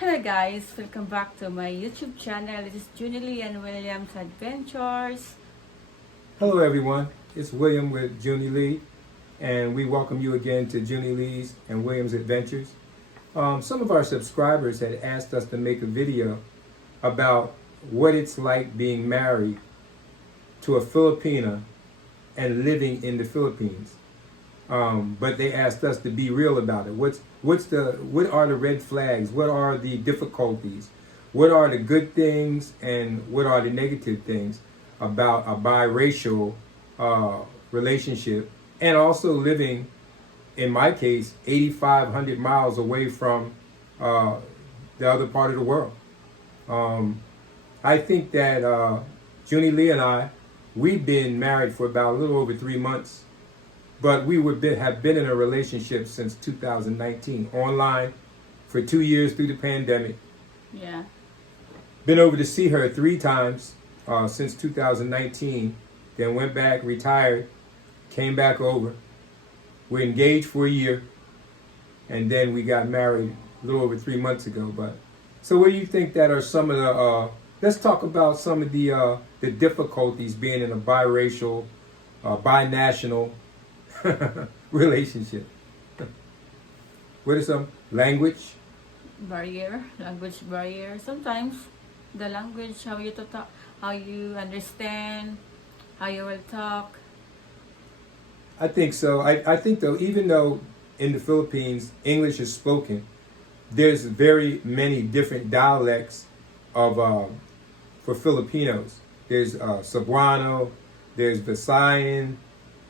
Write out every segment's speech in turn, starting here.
Hello guys, welcome back to my YouTube channel. This is Junie and Williams Adventures. Hello, everyone. It's William with Junie Lee, and we welcome you again to Junie Lee's and Williams Adventures. Some of our subscribers had asked us to make a video about what it's like being married to a Filipina and living in the Philippines. But they asked us to be real about it. What are the red flags? What are the difficulties? What are the good things and what are the negative things about a biracial relationship, and also living, in my case, 8,500 miles away from the other part of the world. I think that Junie Lee and we've been married for about a little over 3 months, but have been in a relationship since 2019, online for 2 years through the pandemic. Yeah. Been over to see her 3 times since 2019, then went back, retired, came back over. We're engaged for a year, and then we got married a little over 3 months ago. But so, what do you think that are some of the? Let's talk about some of the difficulties being in a biracial, binational relationship. What is some language? Language barrier. Sometimes the language, how you to talk, how you understand, how you will talk. I think so. I think though, even though in the Philippines English is spoken, there's very many different dialects of for Filipinos. There's Cebuano, there's Visayan,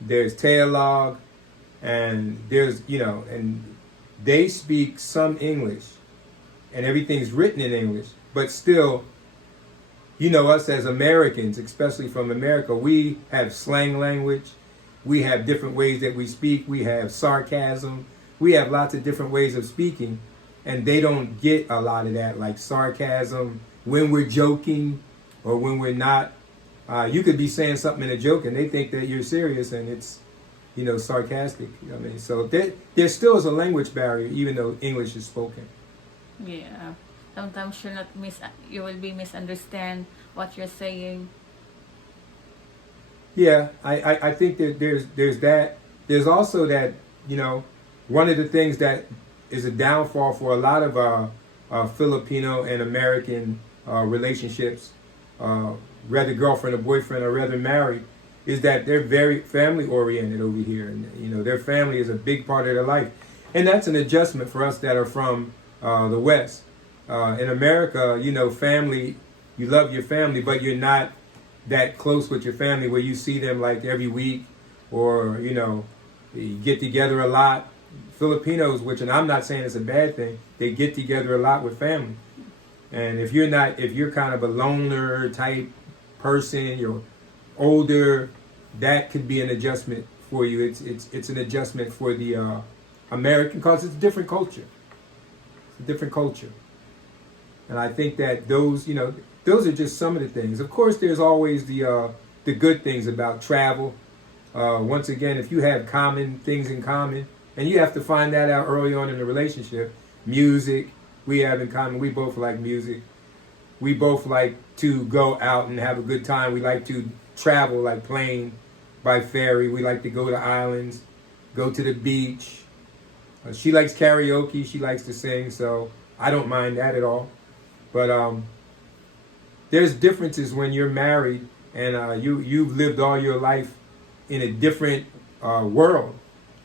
there's Tagalog, and there's and they speak some English, and everything's written in English, but still, us as Americans, especially from America, we have slang language. We have different ways that we speak. We have sarcasm. We have lots of different ways of speaking, and they don't get a lot of that, like sarcasm when we're joking or when we're not. You could be saying something in a joke, and they think that you're serious, and it's, sarcastic. So there still is a language barrier, even though English is spoken. Yeah. Sometimes you will be misunderstand what you're saying. Yeah, I think that there's that. There's also that, one of the things that is a downfall for a lot of Filipino and American relationships, whether girlfriend or boyfriend or whether married, is that they're very family oriented over here, and their family is a big part of their life, and that's an adjustment for us that are from the West. In America, family, you love your family, but you're not that close with your family where you see them like every week, or you get together a lot. Filipinos, which, and I'm not saying it's a bad thing, they get together a lot with family. And if you're kind of a loner type person, you're older, that could be an adjustment for you. It's an adjustment for the American, because it's a different culture. It's a different culture. And I think that those are just some of the things. Of course, there's always the good things about travel. Once again, if you have common things in common, and you have to find that out early on in the relationship. Music, we have in common. We both like music. We both like to go out and have a good time. We like to travel, like plane, by ferry. We like to go to islands, go to the beach. She likes karaoke. She likes to sing, so I don't mind that at all. But there's differences when you're married and you've lived all your life in a different world.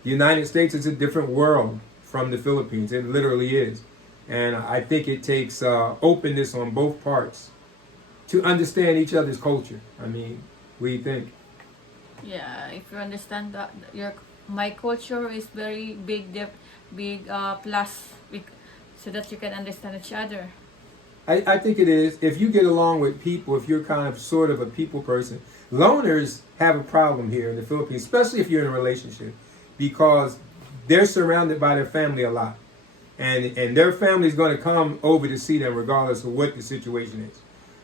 The United States is a different world from the Philippines. It literally is. And I think it takes openness on both parts to understand each other's culture. I mean, what do you think? Yeah, if you understand that my culture is very big plus, so that you can understand each other. I think it is. If you get along with people, if you're kind of sort of a people person, loners have a problem here in the Philippines, especially if you're in a relationship, because they're surrounded by their family a lot. And their family is going to come over to see them regardless of what the situation is.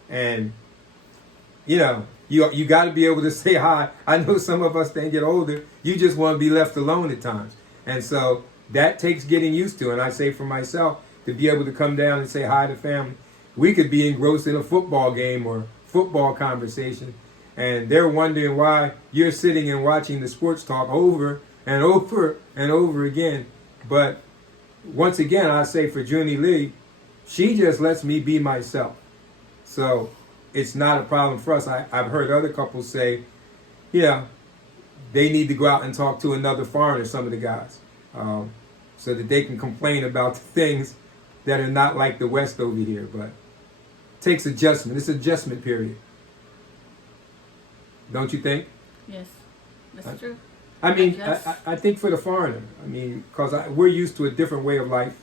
And, you got to be able to say hi. I know some of us, they get older, you just want to be left alone at times. And so that takes getting used to. And I say for myself, to be able to come down and say hi to family. We could be engrossed in a football game or football conversation, and they're wondering why you're sitting and watching the sports talk over and over and over again. But once again, I say for Junie Lee, she just lets me be myself. So it's not a problem for us. I've heard other couples say, yeah, they need to go out and talk to another foreigner, some of the guys, so that they can complain about the things that are not like the West over here. But it takes adjustment. It's adjustment period. Don't you think? Yes, that's true. I mean, Adjust. I think for the foreigner, I mean, because we're used to a different way of life.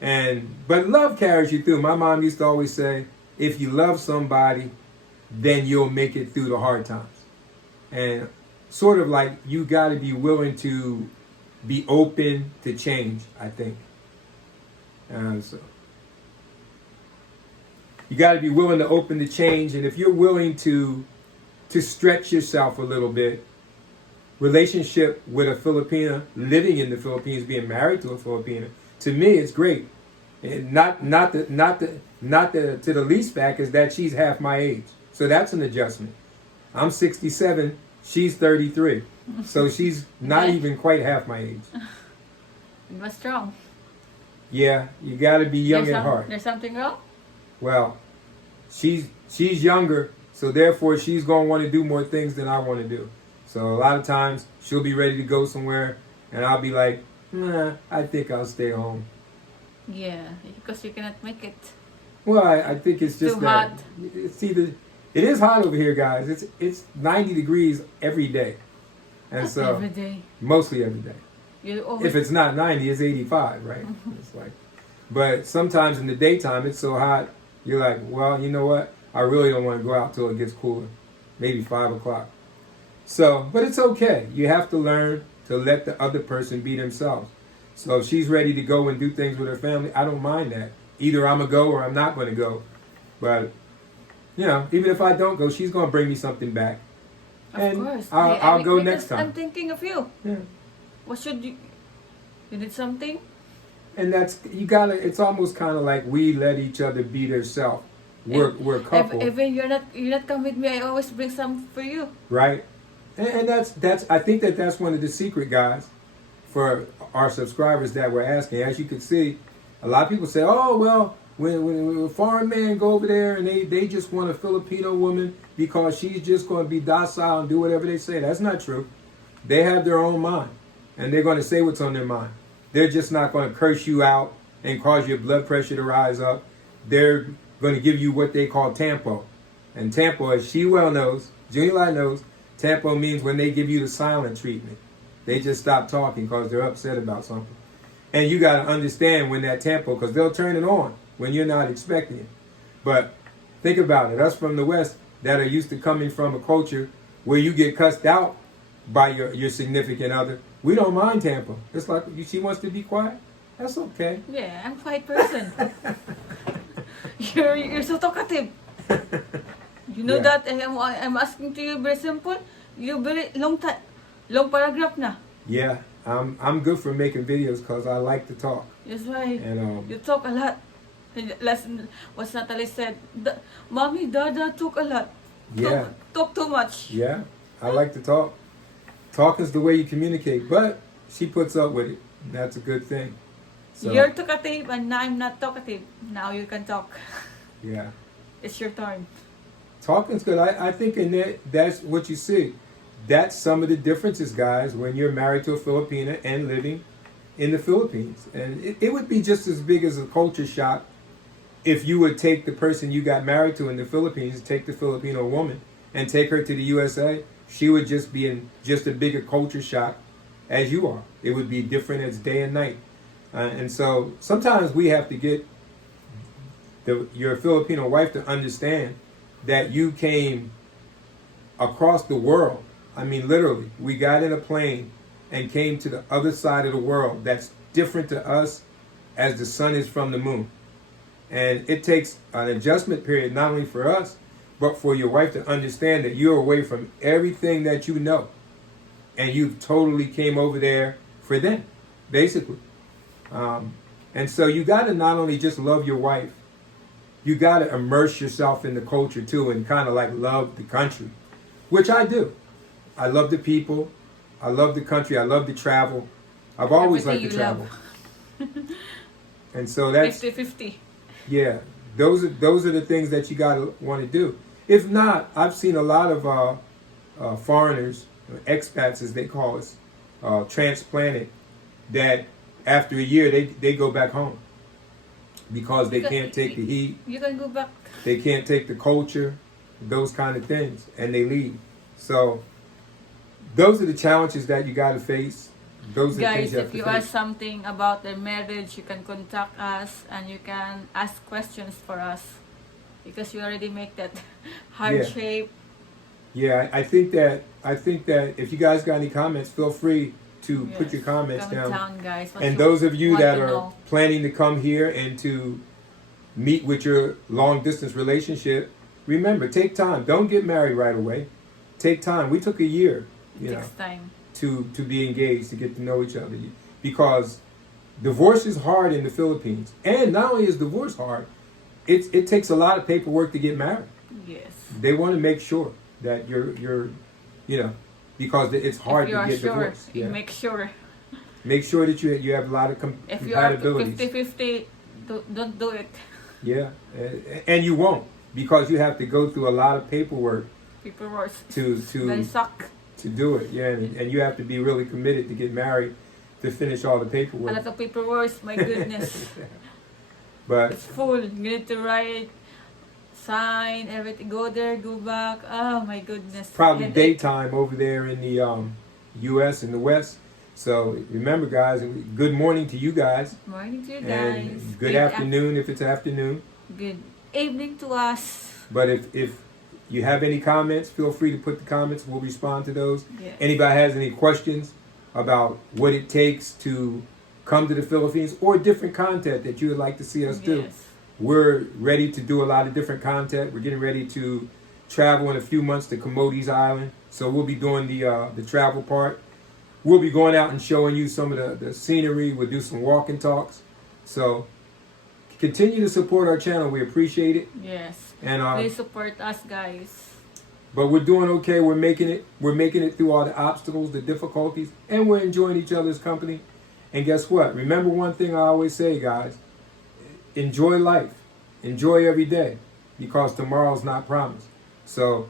But love carries you through. My mom used to always say, if you love somebody, then you'll make it through the hard times. And sort of like you got to be willing to be open to change, I think. So you got to be willing to open to change. And if you're willing to stretch yourself a little bit, relationship with a Filipina, living in the Philippines, being married to a Filipina, to me it's great. And not to the least fact is that she's half my age, so that's an adjustment. I'm 67, she's 33, so she's not even quite half my age. You must strong. Yeah, you got to be young at heart. There's something wrong? Well, she's younger, so therefore she's gonna want to do more things than I want to do. So a lot of times she'll be ready to go somewhere, and I'll be like, nah, I think I'll stay home. Yeah, because you cannot make it. Well, I think it's just Too that hot. it's either it is hot over here, guys. It's 90 degrees every day, and Not so every day. mostly every day. You always, If it's not 90, it's 85, right? It's like, but sometimes in the daytime it's so hot, you're like, well, you know what? I really don't want to go out till it gets cooler, maybe 5 o'clock. So, but it's okay. You have to learn to let the other person be themselves. So if she's ready to go and do things with her family, I don't mind that. Either I'm going to go or I'm not going to go. But, you know, even if I don't go, she's going to bring me something back. of And course. I'll go because next time. I'm thinking of you. Yeah. What should you? You did something? And that's, you got to, it's almost kind of like we let each other be themselves. We're a couple. Even you're not come with me, I always bring some for you. Right? And that's I think that's one of the secret, guys, for our subscribers that we're asking. As you can see, a lot of people say, oh, well, when a foreign man go over there and they just want a Filipino woman because she's just going to be docile and do whatever they say. That's not true. They have their own mind, and they're going to say what's on their mind. They're just not going to curse you out and cause your blood pressure to rise up. They're going to give you what they call tampo. And tampo, as she well knows, Junie Lai knows, tampo means when they give you the silent treatment. They just stop talking because they're upset about something. And you got to understand when that tampo, because they'll turn it on when you're not expecting it. But think about it. Us from the West that are used to coming from a culture where you get cussed out by your significant other, we don't mind tampo. It's like, she wants to be quiet. That's okay. Yeah, I'm a quiet person. You're so talkative. You know Yeah. that I'm asking to you very simple. You very long paragraph na. Yeah, I'm good for making videos because I like to talk. That's why And you talk a lot. What Natalie said, Mommy, Dada talk a lot. yeah, Talk too much. yeah, I like to talk. Talk is the way you communicate, but she puts up with it. That's a good thing. So, You're talkative and now I'm not talkative. Now you can talk. yeah, It's your turn. talking's good. I think that's what you see. That's some of the differences, guys, when you're married to a Filipina and living in the Philippines. And it would be just as big as a culture shock if you would take the person you got married to in the Philippines, take the Filipino woman, and take her to the USA. She would just be in just a bigger culture shock as you are. It would be different as day and night. And so sometimes we have to get your Filipino wife to understand that you came across the world. I mean, literally, we got in a plane and came to the other side of the world that's different to us as the sun is from the moon. And it takes an adjustment period, not only for us, but for your wife to understand that you're away from everything that you know. And you totally came over there for them, basically. And And so you got to not only just love your wife, you got to immerse yourself in the culture too, and kind of like love the country, which I do. I love the people. I love the country. I love to travel. I've always liked to travel. And so that's 50-50. yeah. Those are the things that you gotta want to do. If not, I've seen a lot of foreigners, expats as they call us, transplanted, that after a year they go back home because they can't take the heat. You can go back. They can't take the culture, those kind of things, and they leave. So those are the challenges that you got to face. Those are the things Guys, you have if to you face. ask something about their marriage, you can contact us and you can ask questions for us because we already make that heart Yeah. shape. Yeah, I think that if you guys got any comments, feel free to put Yes. your comments Comment down. guys. What And you those of you want that to are know. planning to come here and to meet with your long distance relationship, remember, take time. Don't get married right away. Take time. We took a year, you know, Next time. to be engaged, to get to know each other, because divorce is hard in the Philippines. And not only is divorce hard, it takes a lot of paperwork to get married. Yes. They want to make sure that you're you know, because it's hard If you to are get sure, divorced. you Yeah. make sure. Make sure that you have a lot of If you are compatibilities. 50-50, don't do it. Yeah, and you won't, because you have to go through a lot of paperwork People worse. to They suck. to do it. Yeah, and you have to be really committed to get married to finish all the A paperwork. lot of paperwork, my goodness. But It's full. You need to write, sign, everything. Go there, go back. Oh my goodness. probably Headache. daytime over there in the U.S. and the West. So remember, guys, good morning to you guys, Morning to you guys. and good afternoon if it's afternoon. Good evening to us. But if you have any comments, feel free to put the comments. We'll respond to those. Yes. Anybody has any questions about what it takes to come to the Philippines or different content that you would like to see us do, Yes. we're ready to do a lot of different content. We're getting ready to travel in a few months to Camotes Island. So we'll be doing the travel part. We'll be going out and showing you some of the scenery. We'll do some walk and talks. So continue to support our channel. We appreciate it. Yes. And Please support us, guys. but we're doing okay. We're making it. We're making it through all the obstacles, the difficulties, and we're enjoying each other's company. And guess what? Remember one thing I always say, guys. Enjoy life. Enjoy every day, because tomorrow's not promised. So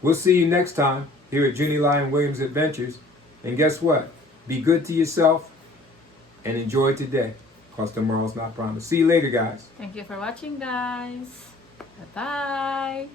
we'll see you next time here at Junie Lyon Williams Adventures. And guess what? Be good to yourself and enjoy today, because tomorrow's not promised. See you later, guys. Thank you for watching, guys. Bye-bye.